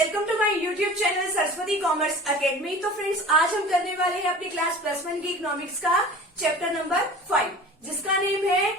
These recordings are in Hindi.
Welcome to my YouTube channel Saraswati commerce academy. तो फ्रेंड्स, आज हम करने वाले हैं अपनी क्लास +1 की इकोनॉमिक्स का चैप्टर नंबर 5, जिसका नेम है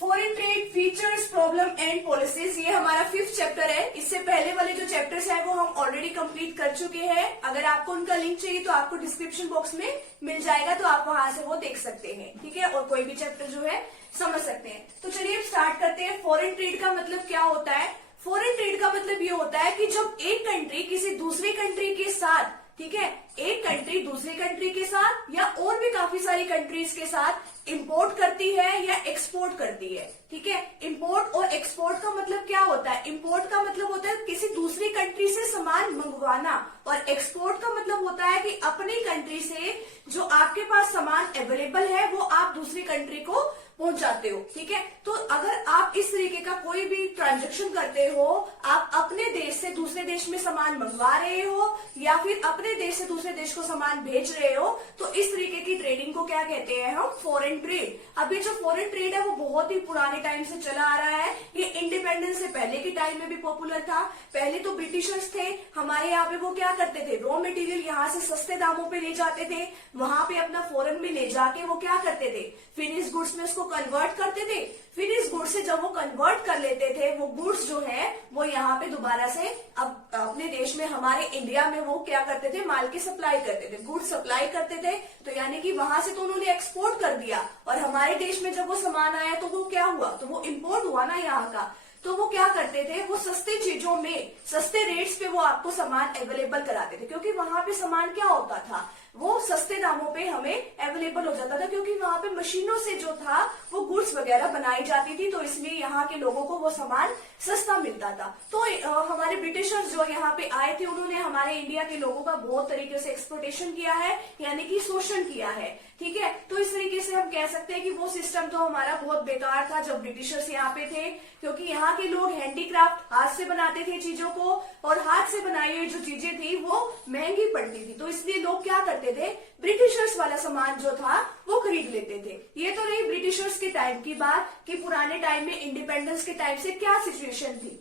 foreign trade features, problem and policies. ये हमारा 5th चैप्टर है। इससे पहले वाले जो चैप्टर्स हैं वो हम ऑलरेडी कंप्लीट कर चुके हैं। अगर आपको उनका लिंक चाहिए तो आपको डिस्क्रिप्शन बॉक्स में मिल जाएगा, तो आप वहां से वो देख सकते हैं, ठीक है, और कोई भी चैप्टर जो है समझ सकते हैं। तो चलिए स्टार्ट करते हैं। फॉरेन ट्रेड का मतलब क्या होता है? फॉरेन ट्रेड का मतलब ये होता है कि जब एक कंट्री किसी दूसरी कंट्री के साथ, ठीक है, एक कंट्री दूसरी कंट्री के साथ या और भी काफी सारी कंट्रीज के साथ इंपोर्ट करती है या एक्सपोर्ट करती है, ठीक है। इंपोर्ट और एक्सपोर्ट का मतलब क्या होता है? इंपोर्ट का मतलब होता है किसी दूसरी कंट्री से सामान मंगवाना, और एक्सपोर्ट का मतलब होता है कि अपनी कंट्री से जो आपके पास सामान अवेलेबल है वो आप दूसरी कंट्री को पहुंचाते हो, ठीक है। तो अगर आप इस तरीके का कोई भी ट्रांजैक्शन करते हो, आप अपने देश से दूसरे देश में सामान मंगवा रहे हो या फिर अपने देश से दूसरे देश को सामान भेज रहे हो, तो इस तरीके की ट्रेडिंग को क्या कहते हैं हम? Foreign trade. अब ये जो फॉरेन ट्रेड है वो बहुत ही पुराने टाइम से चला आ रहा है। ये इंडिपेंडेंस से पहले के टाइम में भी पॉपुलर था। पहले तो ब्रिटिशर्स थे हमारे यहाँ पे, वो क्या करते थे, रॉ मटेरियल यहाँ से सस्ते दामों पे ले जाते थे, वहां पे अपना फॉरेन में ले जाके वो क्या करते थे, फिनिश गुड्स में उसको कन्वर्ट करते थे। फिर इस गुड्स से जब वो कन्वर्ट कर लेते थे, वो गुड्स जो है वो यहाँ पे दोबारा से अब अपने देश में, हमारे इंडिया में वो क्या करते थे, माल की सप्लाई करते थे, गुड्स सप्लाई करते थे। तो यानी कि वहां से तो उन्होंने एक्सपोर्ट कर दिया, और हमारे देश में जब वो सामान आया तो वो क्या हुआ, तो वो इम्पोर्ट हुआ ना यहाँ का। तो वो क्या करते थे, वो सस्ते चीजों में सस्ते रेट्स पे वो आपको सामान अवेलेबल कराते थे, क्योंकि वहां पे सामान क्या होता था, वो सस्ते दामों पे हमें अवेलेबल हो जाता था, क्योंकि वहां पे मशीनों से जो था वो गुड्स वगैरह बनाई जाती थी, तो इसलिए यहाँ के लोगों को वो सामान सस्ता मिलता था। तो हमारे ब्रिटिशर्स जो यहाँ पे आए थे, उन्होंने हमारे इंडिया के लोगों का बहुत तरीके से एक्सप्लॉयटेशन किया है, यानी कि शोषण किया है, ठीक है। तो इस तरीके से हम कह सकते हैं कि वो सिस्टम तो हमारा बहुत बेकार था जब ब्रिटिशर्स यहाँ पे थे, क्योंकि यहाँ के लोग हैंडीक्राफ्ट हाथ से बनाते थे चीजों को, और हाथ से बनाई हुई जो चीजें थी वो महंगी पड़ती थी, तो इसलिए लोग क्या करते थे, ब्रिटिशर्स वाला सामान जो था वो खरीद लेते थे। ये तो रही ब्रिटिशर्स के टाइम की बात कि पुराने टाइम में इंडिपेंडेंस के टाइम से क्या सिचुएशन थी।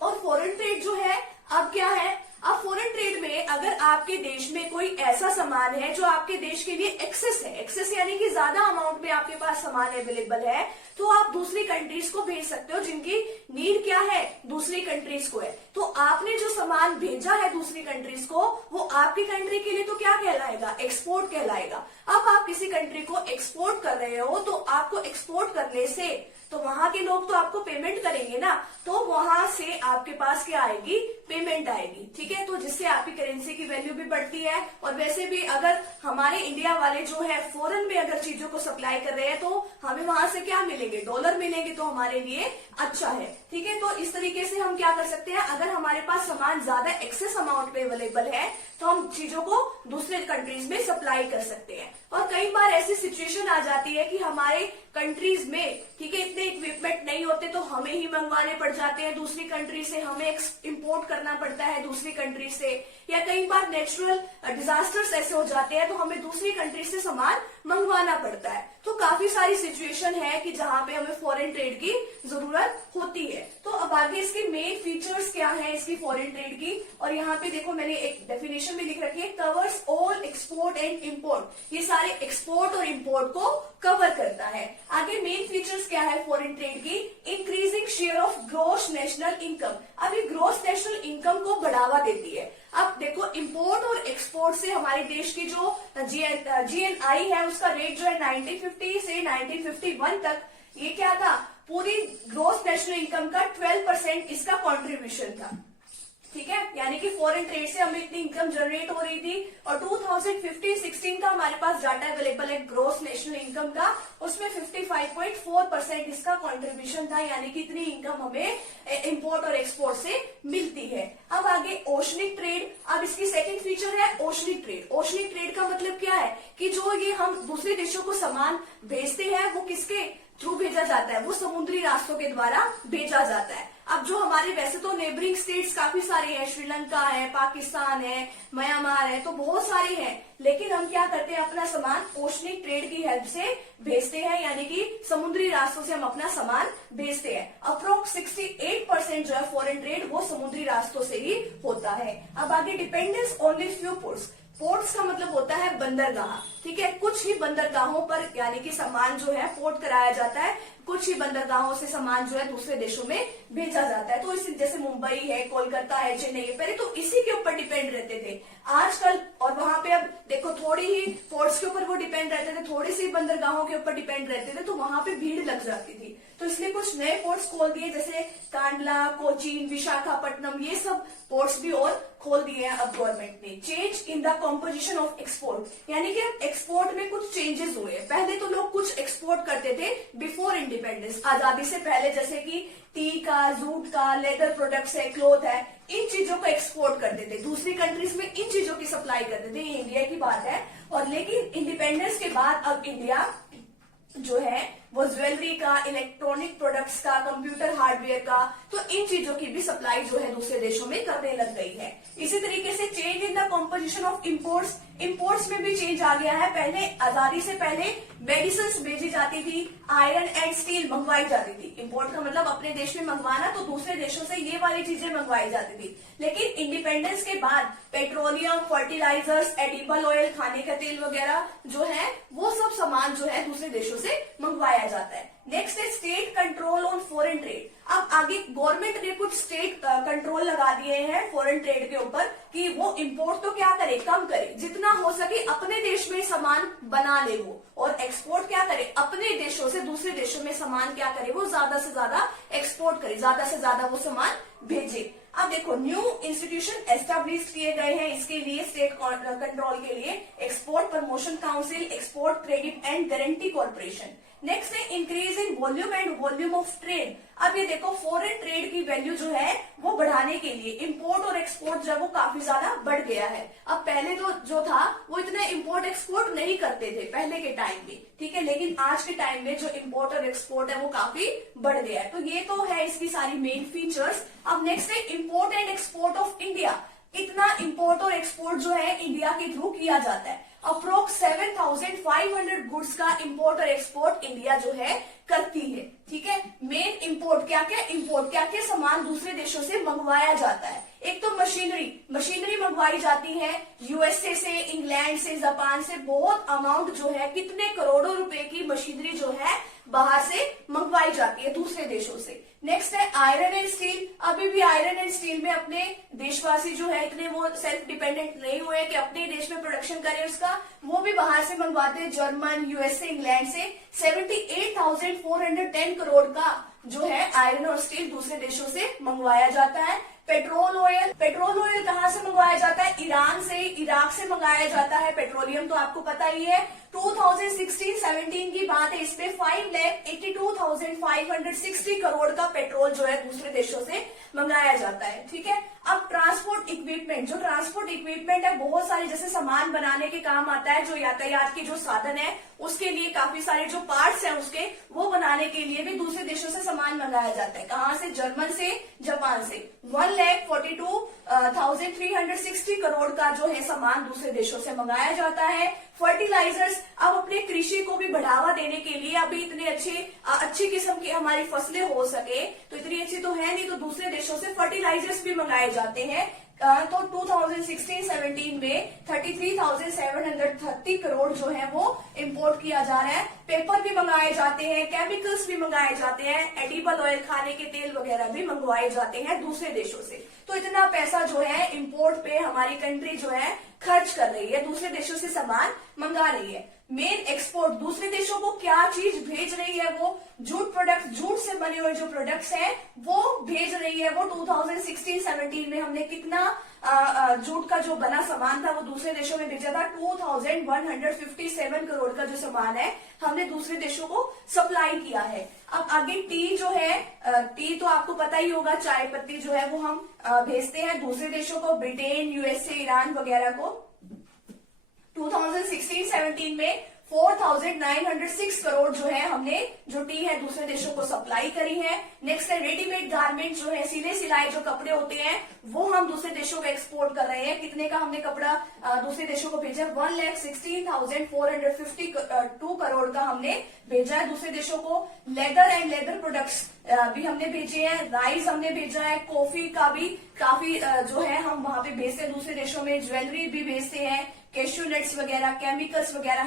और फॉरेन ट्रेड जो है अब क्या है, अब फॉरेन ट्रेड में अगर आपके देश में कोई ऐसा सामान है जो आपके देश के लिए एक्सेस है, एक्सेस यानी कि ज्यादा अमाउंट में आपके पास सामान अवेलेबल है, तो आप दूसरी कंट्रीज को भेज सकते हो जिनकी नीड क्या है, दूसरी कंट्रीज को है। तो आपने जो सामान भेजा है दूसरी कंट्रीज को, वो आपकी कंट्री के लिए तो क्या कहलाएगा, एक्सपोर्ट कहलाएगा। अब आप किसी कंट्री को एक्सपोर्ट कर रहे हो, तो आपको एक्सपोर्ट करने से तो वहां के लोग तो आपको पेमेंट करेंगे ना, तो वहां से आपके पास क्या आएगी, पेमेंट आएगी, ठीक है। तो जिससे आपकी करेंसी की वैल्यू भी बढ़ती है, और वैसे भी अगर हमारे इंडिया वाले जो है फॉरेन में अगर चीजों को सप्लाई कर रहे हैं, तो हमें वहां से क्या मिलेंगे, डॉलर मिलेंगे, तो हमारे लिए अच्छा है, ठीक है। तो इस तरीके से हम क्या कर सकते हैं, अगर हमारे पास सामान ज्यादा एक्सेस अमाउंट में अवेलेबल है, तो हम चीजों को दूसरे कंट्रीज में सप्लाई कर सकते हैं। और कई बार ऐसी सिचुएशन आ जाती है कि हमारे कंट्रीज में, ठीक है, इतने इक्विपमेंट नहीं होते, तो हमें ही मंगवाने पड़ जाते हैं दूसरी कंट्री से, हमें इंपोर्ट करना पड़ता है दूसरी कंट्री से, या कई बार नेचुरल डिजास्टर्स ऐसे हो जाते हैं तो हमें दूसरी कंट्री से सामान मंगवाना पड़ता है। तो काफी सारी सिचुएशन है कि जहां पे हमें फॉरेन ट्रेड की जरूरत होती है। तो अब आगे इसके मेन फीचर्स क्या है इसकी फॉरेन ट्रेड की, और यहाँ पे देखो मैंने एक डेफिनेशन भी लिख रखी है, covers all export and import. ये सारे एक्सपोर्ट और इम्पोर्ट को कवर करता है। आगे मेन फीचर्स क्या है फॉरेन ट्रेड की, increasing share of gross national income. अब ये ग्रॉस नेशनल इनकम को बढ़ावा देती है। अब देखो, इंपोर्ट और एक्सपोर्ट से हमारे देश की जो GNI है उसका रेट जो है 1950 से 1951 तक, ये क्या था, पूरी ग्रॉस नेशनल इनकम का 12% इसका कॉन्ट्रीब्यूशन था, ठीक है। यानी कि फॉरेन ट्रेड से हमें इतनी इनकम जनरेट हो रही थी, और 2015-16 का हमारे पास डाटा अवेलेबल है ग्रॉस नेशनल इनकम का, उसमें 55.4% इसका कंट्रीब्यूशन था, यानी कि इतनी इनकम हमें इंपोर्ट और एक्सपोर्ट से मिलती है। अब आगे ओशनिक ट्रेड। अब इसकी सेकंड फीचर है ओशनिक ट्रेड। ओशनिक ट्रेड का मतलब क्या है कि जो ये हम दूसरे देशों को सामान भेजते हैं वो किसके थ्रू भेजा जाता है, वो समुद्री रास्तों के द्वारा भेजा जाता है। अब जो हमारे वैसे तो नेबरिंग स्टेट्स काफी सारे हैं, श्रीलंका है, पाकिस्तान है, म्यांमार है, तो बहुत सारे हैं, लेकिन हम क्या करते हैं, अपना सामान ओशनिक ट्रेड की हेल्प से भेजते हैं, यानी कि समुद्री रास्तों से हम अपना सामान भेजते हैं। अप्रोक्स 68% जो है फॉरेन ट्रेड वो समुद्री रास्तों से ही होता है। अब आगे dependence only few ports. Ports का मतलब होता है बंदरगाह, ठीक है, कुछ ही बंदरगाहों पर यानी कि सामान जो है पोर्ट कराया जाता है, कुछ ही बंदरगाहों से सामान जो है दूसरे देशों में भेजा जाता है। तो इसी जैसे मुंबई है, कोलकाता है, चेन्नई है, पहले तो इसी के ऊपर डिपेंड रहते थे, आजकल और वहां पे अब देखो थोड़ी ही पोर्ट्स के ऊपर वो डिपेंड रहते थे, थोड़ी सी बंदरगाहों के ऊपर डिपेंड रहते थे, तो वहां पे भीड़ लग जाती थी। तो इसलिए कुछ नए पोर्ट्स खोल दिए, जैसे कांडला, कोचीन, विशाखापट्टनम, ये सब पोर्ट्स भी और खोल दिए हैं अब गवर्नमेंट ने। Change in the composition of export, यानी कि एक्सपोर्ट में कुछ चेंजेस हुए। पहले तो लोग कुछ एक्सपोर्ट करते थे बिफोर इंडिपेंडेंस, आजादी से पहले, जैसे कि टी का, जूट का, लेदर प्रोडक्ट्स है, क्लोथ है, इन चीजों को एक्सपोर्ट करते थे, दूसरी कंट्रीज में इन चीजों की सप्लाई करते थे, ये इंडिया की बात है। और लेकिन इंडिपेंडेंस के बाद अब इंडिया जो है वो ज्वेलरी का, इलेक्ट्रॉनिक प्रोडक्ट्स का, कंप्यूटर हार्डवेयर का, तो इन चीजों की भी सप्लाई जो है दूसरे देशों में करने लग गई है। इसी तरीके से change in the composition of imports, imports में भी चेंज आ गया है। पहले आजादी से पहले मेडिसिन भेजी जाती थी, आयरन एंड स्टील मंगवाई जाती थी। इंपोर्ट का मतलब अपने देश में मंगवाना, तो दूसरे देशों से ये वाली चीजें मंगवाई जाती थी। लेकिन इंडिपेंडेंस के बाद पेट्रोलियम, फर्टिलाइजर्स, एडिबल ऑयल, खाने का तेल वगैरह जो है वो सब सामान जो है दूसरे देशों से मंगवाया जाता है। नेक्स्ट है state control on foreign trade. अब आगे गवर्नमेंट ने कुछ स्टेट कंट्रोल लगा दिए हैं फॉरेन ट्रेड के ऊपर कि वो इंपोर्ट तो क्या करे, कम करे, जितना हो सके अपने देश में सामान बना ले वो, और एक्सपोर्ट क्या करे, अपने देशों से दूसरे देशों में सामान क्या करे, वो ज्यादा से ज्यादा एक्सपोर्ट करे, ज्यादा से ज्यादा वो सामान भेजे। अब देखो न्यू इंस्टीट्यूशन एस्टेब्लिश किए गए हैं इसके लिए, स्टेट कंट्रोल के लिए, export promotion council, export credit and guarantee corporation. Next है increase in volume and volume of trade. अब ये देखो फॉरेन ट्रेड की वैल्यू जो है वो बढ़ाने के लिए इंपोर्ट और एक्सपोर्ट जो है वो काफी ज्यादा बढ़ गया है। अब पहले तो जो था वो इतना इंपोर्ट एक्सपोर्ट नहीं करते थे पहले के टाइम में, ठीक है, लेकिन आज के टाइम में जो इंपोर्ट और एक्सपोर्ट है वो काफी बढ़ गया है। तो ये तो है इसकी सारी मेन फीचर्स। अब नेक्स्ट है import and export of India. कितना इंपोर्ट और एक्सपोर्ट जो है इंडिया के थ्रू किया जाता है, अप्रोक्स 7,500 गुड्स का इंपोर्ट और एक्सपोर्ट इंडिया जो है करती है, ठीक है। मेन इंपोर्ट क्या क्या, इंपोर्ट क्या क्या सामान दूसरे देशों से मंगवाया जाता है। एक तो मशीनरी मंगवाई जाती है यूएसए से, इंग्लैंड से, जापान से, बहुत अमाउंट जो है, कितने करोड़ों रुपए की मशीनरी जो है बाहर से मंगवाई जाती है दूसरे देशों से। नेक्स्ट है आयरन एंड स्टील। अभी भी आयरन एंड स्टील में अपने देशवासी जो है इतने वो सेल्फ डिपेंडेंट नहीं हुए कि अपने देश में प्रोडक्शन करें उसका, वो भी बाहर से मंगवाते हैं, जर्मन, यूएसए, इंग्लैंड से। 78,410 करोड़ का जो है आयरन और स्टील दूसरे देशों से मंगवाया जाता है। पेट्रोल ऑयल कहाँ से मंगवाया जाता है, ईरान से, इराक से मंगाया जाता है। पेट्रोलियम तो आपको पता ही है। 2016-17 की बात है, इसमें 5,82,560 करोड़ का पेट्रोल जो है दूसरे देशों से मंगाया जाता है, ठीक है। अब ट्रांसपोर्ट इक्विपमेंट, जो ट्रांसपोर्ट इक्विपमेंट है बहुत सारे, जैसे सामान बनाने के काम आता है, जो यातायात के जो साधन है उसके लिए काफी सारे जो पार्ट्स हैं उसके, वो बनाने के लिए भी दूसरे देशों से सामान मंगाया जाता है। कहाँ से, जर्मन से, जापान से। 1,42,360 करोड़ का जो है सामान दूसरे देशों से मंगाया जाता है। फर्टिलाइजर्स, अब अपने कृषि को भी बढ़ावा देने के लिए, अभी इतने अच्छी किस्म की हमारी फसलें हो सके, तो इतनी अच्छी तो है नहीं, तो दूसरे देशों से फर्टिलाइजर्स भी मंगाए जाते हैं। तो 2016-17 में 33,730 करोड़ जो है वो इंपोर्ट किया जा रहा है। पेपर भी मंगाए जाते हैं, केमिकल्स भी मंगाए जाते हैं, एडिबल ऑयल, खाने के तेल वगैरह भी मंगवाए जाते हैं दूसरे देशों से। तो इतना पैसा जो है इंपोर्ट पे हमारी कंट्री जो है खर्च कर रही है, दूसरे देशों से सामान मंगा रही है। मेन एक्सपोर्ट, दूसरे देशों को क्या चीज भेज रही है, वो जूट प्रोडक्ट, जूट से बने हुए जो प्रोडक्ट्स हैं वो भेज रही है। वो 2016-17 में हमने कितना जूट का जो बना सामान था वो दूसरे देशों में भेजा था। 2,157 करोड़ का जो सामान है हमने दूसरे देशों को सप्लाई किया है। अब आगे टी जो है, टी तो आपको पता ही होगा, चाय पत्ती जो है वो हम भेजते हैं दूसरे देशों को, ब्रिटेन, यूएसए, ईरान वगैरह को। 2016-17 में 4,906 करोड़ जो है हमने जो टी है दूसरे देशों को सप्लाई करी है। नेक्स्ट है रेडीमेड गारमेंट जो है सीधे सिलाई जो कपड़े होते हैं वो हम दूसरे देशों को एक्सपोर्ट कर रहे हैं। कितने का हमने कपड़ा दूसरे देशों को भेजा? 1,16,452 करोड़ का हमने भेजा है दूसरे देशों को। लेदर एंड लेदर प्रोडक्ट्स भी हमने भेजे हैं। राइस हमने भेजा है। कॉफी का भी काफी जो है हम वहां पे भेजते हैं दूसरे देशों में। ज्वेलरी भी भेजते हैं, कैश्यू नट्स वगैरह, केमिकल्स वगैरह।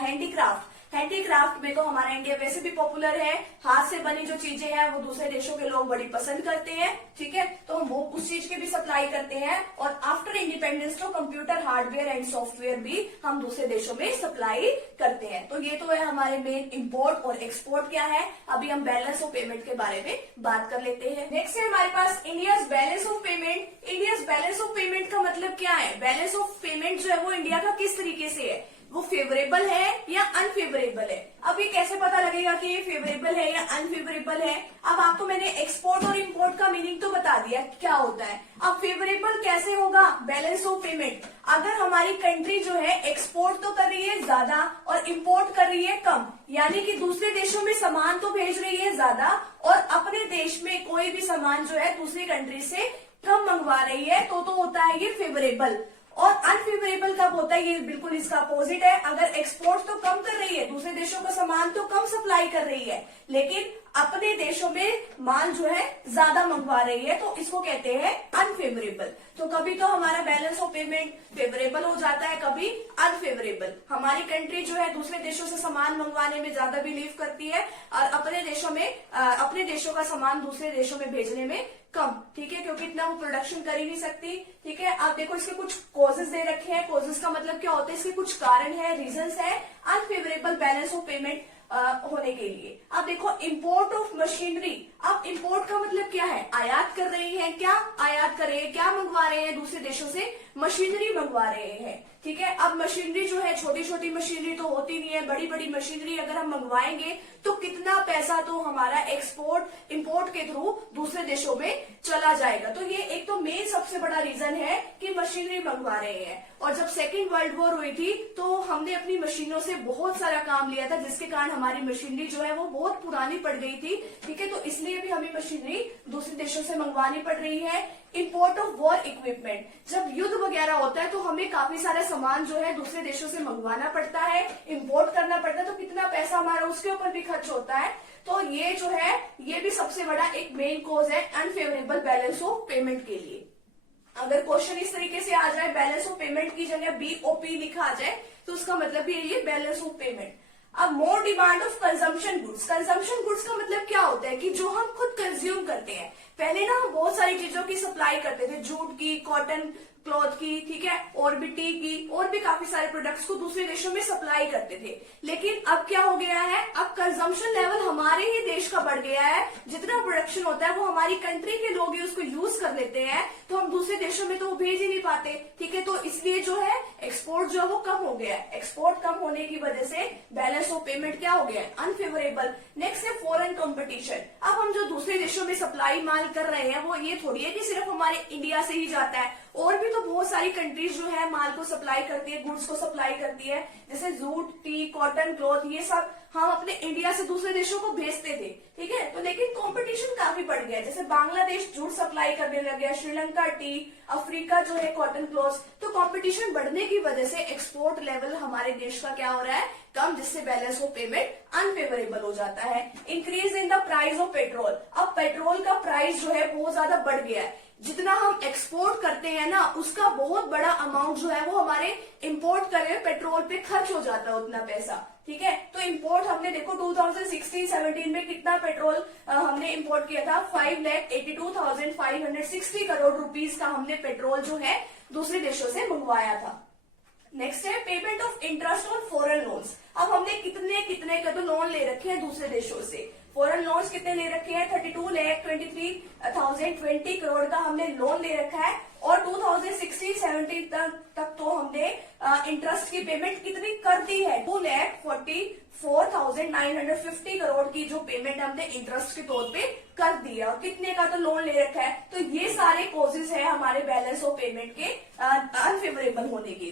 हैंडीक्राफ्ट में तो हमारा इंडिया वैसे भी पॉपुलर है। हाथ से बनी जो चीजें हैं वो दूसरे देशों के लोग बड़ी पसंद करते हैं, ठीक है, तो हम वो उस चीज की भी सप्लाई करते हैं। और आफ्टर इंडिपेंडेंस तो कंप्यूटर हार्डवेयर एंड सॉफ्टवेयर भी हम दूसरे देशों में सप्लाई करते हैं। तो ये तो है हमारे मेन इंपोर्ट और एक्सपोर्ट क्या है। अभी हम बैलेंस ऑफ पेमेंट के बारे में बात कर लेते हैं। नेक्स्ट है हमारे पास India's balance of payment. India's balance of payment का मतलब क्या है? बैलेंस ऑफ पेमेंट जो है वो इंडिया का किस तरीके से है, वो फेवरेबल है या अनफेवरेबल है। अब ये कैसे पता लगेगा कि ये फेवरेबल है या अनफेवरेबल है? अब आपको मैंने एक्सपोर्ट और इंपोर्ट का मीनिंग तो बता दिया क्या होता है। अब फेवरेबल कैसे होगा बैलेंस ऑफ पेमेंट? अगर हमारी कंट्री जो है एक्सपोर्ट तो कर रही है ज्यादा और इंपोर्ट कर रही है कम, यानी कि दूसरे देशों में सामान तो भेज रही है ज्यादा और अपने देश में कोई भी सामान जो है दूसरी कंट्री से कम मंगवा रही है, तो होता है ये फेवरेबल। और अनफेवरेबल कब होता है? ये बिल्कुल इसका अपोजिट है। अगर एक्सपोर्ट तो कम कर रही है, दूसरे देशों का सामान तो कम सप्लाई कर रही है, लेकिन अपने देशों में माल जो है ज्यादा मंगवा रही है, तो इसको कहते हैं अनफेवरेबल। तो कभी तो हमारा बैलेंस ऑफ पेमेंट फेवरेबल हो जाता है, कभी अनफेवरेबल। हमारी कंट्री जो है दूसरे देशों से सामान मंगवाने में ज्यादा बिलीव करती है और अपने देशों में अपने देशों का सामान दूसरे देशों में भेजने में कम, ठीक है, क्योंकि इतना वो प्रोडक्शन कर ही नहीं सकती, ठीक है। आप देखो इसके कुछ कॉजेस दे रखे हैं। कॉजेस का मतलब क्या होता है? इसके कुछ कारण है, रीजंस है अनफेवरेबल बैलेंस ऑफ पेमेंट होने के लिए। अब देखो इंपोर्ट ऑफ मशीनरी। अब इंपोर्ट का मतलब क्या है? आयात कर रही है। क्या आयात कर रहे हैं? क्या मंगवा रहे हैं दूसरे देशों से? मशीनरी मंगवा रहे हैं, ठीक है। अब मशीनरी जो है छोटी छोटी मशीनरी तो होती नहीं है, बड़ी बड़ी मशीनरी अगर हम मंगवाएंगे तो कितना पैसा तो हमारा एक्सपोर्ट इंपोर्ट के थ्रू दूसरे देशों में चला जाएगा। तो ये एक तो मेन सबसे बड़ा रीजन है कि मशीनरी मंगवा रहे हैं। और जब सेकेंड वर्ल्ड वॉर हुई थी तो हमने अपनी मशीनों से बहुत सारा काम लिया था, जिसके कारण हमारी मशीनरी जो है वो बहुत पुरानी पड़ गई थी, ठीक है। तो इसलिए भी हमें मशीनरी दूसरे देशों से मंगवानी पड़ रही है। Import of war equipment. जब युद्ध वगैरह होता है तो हमें काफी सारा सामान जो है दूसरे देशों से मंगवाना पड़ता है, इंपोर्ट करना पड़ता है, तो कितना पैसा हमारा उसके ऊपर भी खर्च होता है। तो ये जो है ये भी सबसे बड़ा एक मेन कॉज है अनफेवरेबल बैलेंस ऑफ पेमेंट के लिए। अगर क्वेश्चन इस तरीके से आ जाए, बैलेंस ऑफ पेमेंट की जगह BOP लिखा आ जाए, तो उसका मतलब भी ये बैलेंस ऑफ पेमेंट। अब more demand of consumption goods. Consumption goods का मतलब क्या होता है? कि जो हम खुद कंज्यूम करते हैं। पहले ना हम बहुत सारी चीजों की सप्लाई करते थे, जूट की, कॉटन क्लॉथ की, ठीक है, और भी टी की, और भी काफी सारे प्रोडक्ट्स को दूसरे देशों में सप्लाई करते थे। लेकिन अब क्या हो गया है? अब कंजम्पशन लेवल हमारे ही देश का बढ़ गया है। जितना प्रोडक्शन होता है वो हमारी कंट्री के लोग ही उसको यूज कर लेते हैं, तो हम दूसरे देशों में तो वो भेज ही नहीं पाते, ठीक है। तो इसलिए जो है एक्सपोर्ट जो है वो कम हो गया है। एक्सपोर्ट कम होने की वजह से बैलेंस ऑफ पेमेंट क्या हो गया है? अनफेवरेबल। नेक्स्ट है फॉरेन कंपटीशन। अब हम जो दूसरे देशों में सप्लाई माल कर रहे हैं वो ये थोड़ी है कि सिर्फ हमारे इंडिया से ही जाता है, और भी तो बहुत सारी कंट्रीज जो है माल को सप्लाई करती है, गुड्स को सप्लाई करती है, जैसे जूट, टी, कॉटन, क्लॉथ, ये सब हम अपने इंडिया से दूसरे देशों को भेजते थे, ठीक है। तो लेकिन कंपटीशन काफी बढ़ गया, जैसे बांग्लादेश जूट सप्लाई करने लग गया, श्रीलंका टी, अफ्रीका जो है कॉटन क्लॉथ। तो कंपटीशन बढ़ने की वजह से एक्सपोर्ट लेवल हमारे देश का क्या हो रहा है? कम, जिससे बैलेंस ऑफ पेमेंट अनफेवरेबल हो जाता है। Increase in the price of petrol. अब पेट्रोल का प्राइस जो है बहुत ज्यादा बढ़ गया है। जितना हम एक्सपोर्ट करते हैं ना उसका बहुत बड़ा अमाउंट जो है वो हमारे इंपोर्ट करे पेट्रोल पे खर्च हो जाता है, उतना पैसा, ठीक है। तो इंपोर्ट हमने देखो 2016-17 में कितना पेट्रोल हमने इंपोर्ट किया था? 5,82,560 करोड़ रुपीस का हमने पेट्रोल जो है दूसरे देशों से मंगवाया था। नेक्स्ट है payment of interest on foreign loans. अब हमने कितने का तो लोन ले रखे हैं दूसरे देशों से। फॉरेन लोन्स कितने ले रखे हैं? 32,23,020 करोड़ का हमने लोन ले रखा है। और 2016-17 तक तो हमने इंटरेस्ट की पेमेंट कितनी कर दी है? 2,44,950 करोड़ की जो पेमेंट हमने इंटरेस्ट के तौर पे कर दी है। और कितने का तो लोन ले रखा है। तो ये सारे कॉजेज है हमारे बैलेंस ऑफ पेमेंट के अनफेवरेबल होने के।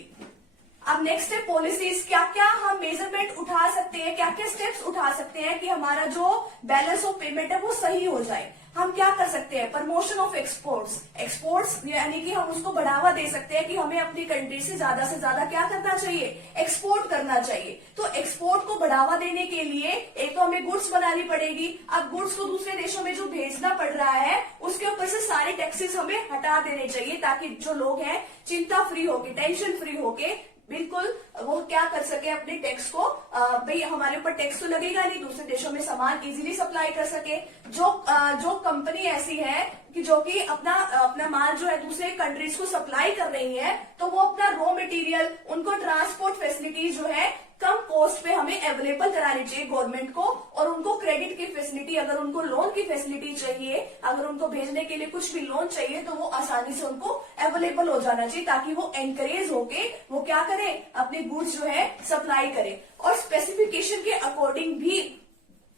अब नेक्स्ट है पॉलिसीज। क्या क्या हम मेजरमेंट उठा सकते हैं, क्या क्या स्टेप्स उठा सकते हैं कि हमारा जो बैलेंस ऑफ पेमेंट है वो सही हो जाए। हम क्या कर सकते हैं, प्रमोशन ऑफ एक्सपोर्ट्स। एक्सपोर्ट्स यानी कि हम उसको बढ़ावा दे सकते हैं कि हमें अपनी कंट्री से ज्यादा क्या करना चाहिए, एक्सपोर्ट करना चाहिए। तो एक्सपोर्ट को बढ़ावा देने के लिए एक तो हमें गुड्स बनानी पड़ेगी। अब गुड्स को दूसरे देशों में जो भेजना पड़ रहा है उसके ऊपर से सारे टैक्सेस हमें हटा देने चाहिए, ताकि जो लोग हैं चिंता फ्री होके, टेंशन फ्री होके बिल्कुल वो क्या कर सके, अपने टैक्स को, भाई हमारे ऊपर टैक्स तो लगेगा नहीं, दूसरे देशों में सामान इजीली सप्लाई कर सके। जो कंपनी ऐसी है कि जो कि अपना माल जो है दूसरे कंट्रीज को सप्लाई कर रही है, तो वो अपना रॉ मटेरियल, उनको ट्रांसपोर्ट फैसिलिटीज जो है कम कॉस्ट पे हमें अवेलेबल करानी चाहिए गवर्नमेंट को। और उनको क्रेडिट की फैसिलिटी, अगर उनको लोन की फैसिलिटी चाहिए, अगर उनको भेजने के लिए कुछ भी लोन चाहिए, तो वो आसानी से उनको अवेलेबल हो जाना चाहिए, ताकि वो एनकरेज होके वो क्या करे, अपने गुड्स जो है सप्लाई करे। और स्पेसिफिकेशन के अकॉर्डिंग भी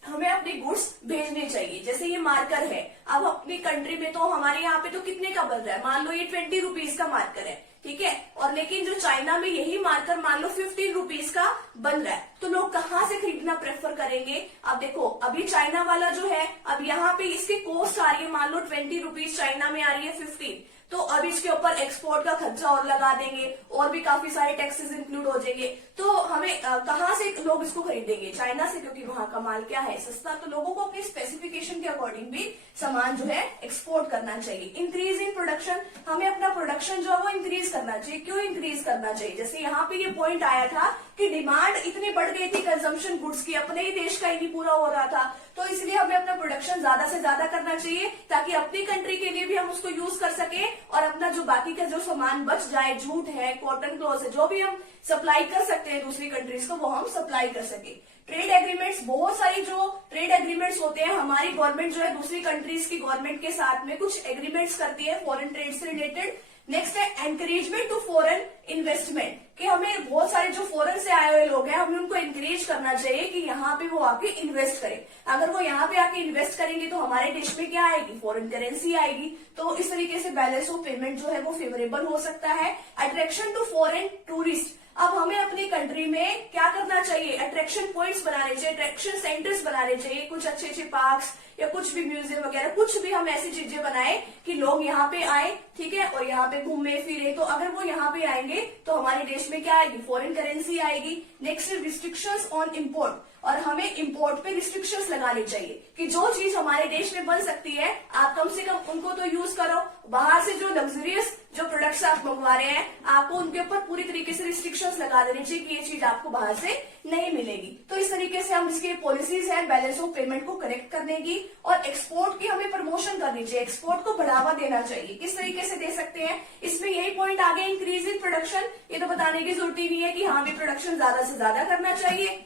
हमें अपने गुड्स भेजने चाहिए। जैसे ये मार्कर है, अब अपनी कंट्री में तो हमारे यहाँ पे तो कितने का बन रहा है, मान लो ये 20 रुपीज का मार्कर है, ठीक है, और लेकिन जो चाइना में यही मार्कर मान लो 15 रुपीज का बन रहा है, तो लोग कहाँ से खरीदना प्रेफर करेंगे। अब देखो, अभी चाइना वाला जो है, अब यहाँ पे इसकी कॉस्ट आ रही है मान लो 20 रुपीज, चाइना में आ रही है 15, तो अब इसके ऊपर एक्सपोर्ट का खर्चा और लगा देंगे, और भी काफी सारे टैक्सेस इंक्लूड हो जाएंगे। तो हमें कहाँ से लोग इसको खरीदेंगे, चाइना से, क्योंकि वहां का माल क्या है, सस्ता। तो लोगों को अपनी स्पेसिफिकेशन के अकॉर्डिंग भी सामान जो है एक्सपोर्ट करना चाहिए। इंक्रीज इन प्रोडक्शन, हमें अपना प्रोडक्शन जो है वो इंक्रीज करना चाहिए। क्यों इंक्रीज करना चाहिए, जैसे यहाँ पे ये पॉइंट आया था कि डिमांड इतनी बढ़ गई थी कंजम्पशन गुड्स की, अपने ही देश का ही नहीं पूरा हो रहा था, तो इसलिए हमें अपना प्रोडक्शन ज्यादा से ज्यादा करना चाहिए, ताकि अपनी कंट्री के लिए भी हम उसको यूज कर सके, और अपना जो बाकी का जो सामान बच जाए, जूट है, कॉटन क्लॉथ है, जो भी हम सप्लाई कर सकते हैं दूसरी कंट्रीज को, वो हम सप्लाई कर सके। ट्रेड एग्रीमेंट्स, बहुत सारी जो ट्रेड एग्रीमेंट्स होते हैं, हमारी गवर्नमेंट जो है दूसरी कंट्रीज की गवर्नमेंट के साथ में कुछ एग्रीमेंट्स करती है फॉरेन ट्रेड से रिलेटेड। नेक्स्ट है एनकरेजमेंट टू फॉरेन इन्वेस्टमेंट, कि हमें बहुत सारे जो फॉरेन से आए हुए लोग हैं, हमें उनको इंकरेज करना चाहिए कि यहाँ पे वो आके इन्वेस्ट करें। अगर वो यहाँ पे आके इन्वेस्ट करेंगे तो हमारे देश में क्या आएगी, फॉरेन करेंसी आएगी। तो इस तरीके से बैलेंस ऑफ पेमेंट जो है वो फेवरेबल हो सकता है। अट्रैक्शन टू फॉरेन टूरिस्ट, अब हमें अपनी कंट्री में क्या करना चाहिए, अट्रैक्शन पॉइंट्स बनाने चाहिए, अट्रैक्शन सेंटर्स बनाने चाहिए, कुछ अच्छे अच्छे पार्क्स या कुछ भी म्यूजियम वगैरह, कुछ भी हम ऐसी चीजें बनाए कि लोग यहाँ पे आए, ठीक है, और यहाँ पे घूमे फिरे। तो अगर वो यहाँ पे आएंगे तो हमारे देश में क्या आएगी, फॉरेन करेंसी आएगी। नेक्स्ट रिस्ट्रिक्शंस ऑन इम्पोर्ट, और हमें इम्पोर्ट पे रिस्ट्रिक्शंस लगानी चाहिए कि जो चीज हमारे देश में बन सकती है आप कम से कम उनको तो यूज करो। बाहर से जो लग्जरियस जो प्रोडक्ट्स आप मंगवा रहे हैं, आपको उनके ऊपर पूरी तरीके से रिस्ट्रिक्शंस लगा देनी चाहिए कि ये चीज आपको बाहर से नहीं मिलेगी। तो इस तरीके से हम इसके पॉलिसीज है बैलेंस ऑफ पेमेंट को करेक्ट करने की। और एक्सपोर्ट की हमें प्रमोशन करनी चाहिए, एक्सपोर्ट को बढ़ावा देना चाहिए। किस तरीके से दे सकते हैं, इसमें यही पॉइंट आ गया, इंक्रीज इन प्रोडक्शन। ये तो बताने की जरूरत ही नहीं है कि हाँ भी प्रोडक्शन ज्यादा से ज्यादा करना चाहिए,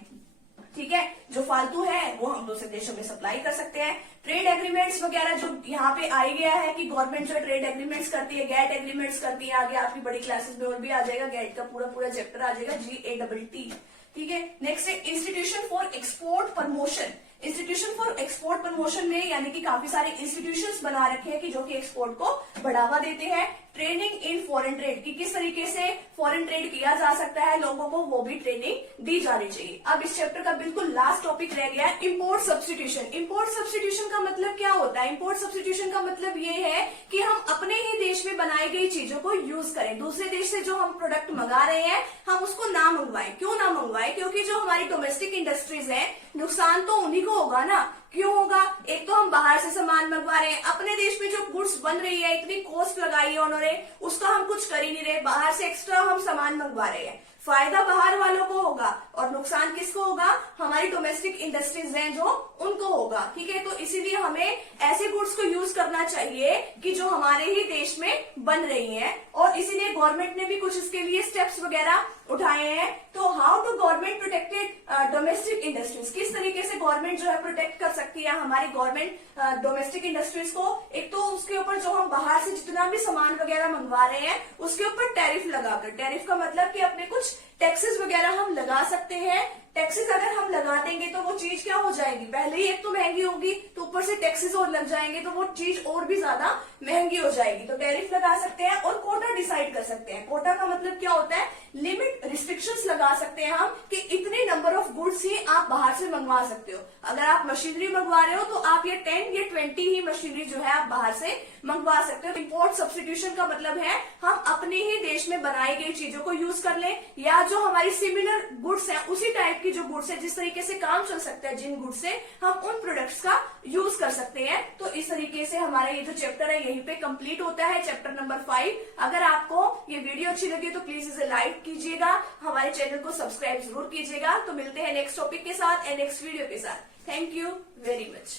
ठीक है, जो फालतू है वो हम दूसरे देशों में सप्लाई कर सकते हैं। ट्रेड एग्रीमेंट्स वगैरह जो यहाँ पे आ गया है कि गवर्नमेंट जो ट्रेड एग्रीमेंट्स करती है, गैट एग्रीमेंट्स करती है, आगे आपकी बड़ी क्लासेस में और भी आ जाएगा, गैट का पूरा चैप्टर आ जाएगा, GATT, ठीक है। नेक्स्ट है institution for export promotion. Institution for export promotion में यानी कि काफी सारे इंस्टीट्यूशंस बना रखे हैं कि जो कि एक्सपोर्ट को बढ़ावा देते हैं। ट्रेनिंग इन फॉरेन ट्रेड, की किस तरीके से फॉरेन ट्रेड किया जा सकता है, लोगों को वो भी ट्रेनिंग दी जानी चाहिए। अब इस चैप्टर का बिल्कुल लास्ट टॉपिक रह गया है इंपोर्ट सब्स्टिट्यूशन। इंपोर्ट सब्स्टिट्यूशन का मतलब क्या होता है, इंपोर्ट सब्स्टिट्यूशन का मतलब ये है कि हम अपने ही देश में बनाई गई चीजों को यूज करें, दूसरे देश से जो हम प्रोडक्ट मंगा रहे हैं हम उसको ना मंगवाएं। क्यों ना मंगवाएं, क्योंकि जो हमारी डोमेस्टिक इंडस्ट्रीज है नुकसान तो उन्हीं को होगा ना। क्यों होगा, एक तो हम बाहर से सामान मंगवा रहे हैं, अपने देश में जो गुड्स बन रही है इतनी कॉस्ट लगाई है उन्होंने, उसका हम कुछ कर ही नहीं रहे, बाहर से एक्स्ट्रा हम सामान मंगवा रहे हैं। फायदा बाहर वालों को होगा और नुकसान किसको होगा, हमारी डोमेस्टिक इंडस्ट्रीज हैं जो उनको होगा, ठीक है। तो इसीलिए हमें ऐसे गुड्स को यूज करना चाहिए कि जो हमारे ही देश में बन रही हैं, और इसीलिए गवर्नमेंट ने भी कुछ इसके लिए स्टेप्स वगैरह उठाए हैं। तो how to government protected domestic industries, किस तरीके से गवर्नमेंट जो है प्रोटेक्ट कर सकती है हमारी गवर्नमेंट डोमेस्टिक इंडस्ट्रीज को। एक तो उसके ऊपर जो हम बाहर से जितना भी सामान वगैरह मंगवा रहे हैं उसके ऊपर टैरिफ लगाकर, टैरिफ का मतलब कि अपने कुछ टैक्सेस वगैरह हम लगा सकते हैं। टैक्सेस अगर हम लगा देंगे तो वो चीज क्या हो जाएगी, पहले ही एक तो महंगी होगी तो ऊपर से टैक्सेस और लग जाएंगे तो वो चीज और भी ज्यादा महंगी हो जाएगी। तो टैरिफ लगा सकते हैं और कोटा डिसाइड कर सकते हैं। कोटा का मतलब क्या होता है, लिमिट रिस्ट्रिक्शंस लगा सकते हैं हम कि इतने नंबर ऑफ गुड्स ही आप बाहर से मंगवा सकते हो। अगर आप मशीनरी मंगवा रहे हो तो आप ये 10 या 20 ही मशीनरी जो है आप बाहर से मंगवा सकते हो। इंपोर्ट सब्स्टिट्यूशन का मतलब है हम अपने ही देश में बनाई गई चीजों को यूज कर लें, या जो हमारी सिमिलर गुड्स हैं उसी टाइप की जो गुड्स है, जिस तरीके से काम चल सकता है जिन गुड्स से, हम उन प्रोडक्ट्स का यूज कर सकते हैं। तो इस तरीके से हमारा ये जो चैप्टर है यहीं पे कंप्लीट होता है, चैप्टर नंबर 5। अगर आपको ये वीडियो अच्छी लगी तो प्लीज इसे लाइक कीजिएगा, हमारे चैनल को सब्सक्राइब जरूर कीजिएगा। तो मिलते हैं नेक्स्ट टॉपिक के साथ एंड नेक्स्ट वीडियो के साथ। Thank you very much.